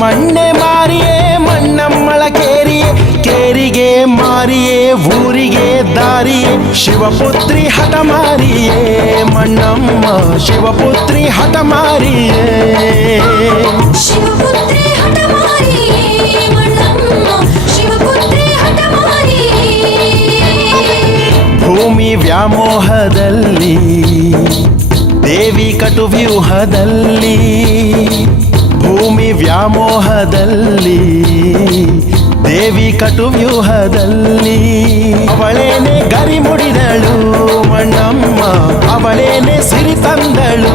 ಮಣ್ಣೆ ಮಾರಿಯೇ ಮಣ್ಣಮ್ಮಳ ಕೇರಿಯೇ ಕೇರಿಗೆ ಮಾರಿಯೇ ಊರಿಗೆ ದಾರಿಯೇ ಶಿವಪುತ್ರಿ ಹಠ ಮಾರಿಯೇ ಮಣ್ಣಮ್ಮ ಶಿವಪುತ್ರಿ ಹಠ ಮಾರಿಯೇ ಶಿವಪುತ್ರಿ ಹಠ ಮಾರಿಯೇ ಮಣ್ಣಮ್ಮ ಶಿವಪುತ್ರಿ ಹಠ ಮಾರಿಯೇ ಭೂಮಿ ವ್ಯಾಮೋಹದಲ್ಲಿ ದೇವಿ ಕಟುವ್ಯೂಹದಲ್ಲಿ ಭೂಮಿ ವ್ಯಾಮೋಹದಲ್ಲಿ ದೇವಿ ಕಟುವ್ಯೂಹದಲ್ಲಿ ಅವಳೇನೆ ಗರಿ ಮುಡಿದಳು ಮಣ್ಣಮ್ಮ ಅವಳೇನೆ ಸಿರಿ ತಂದಳು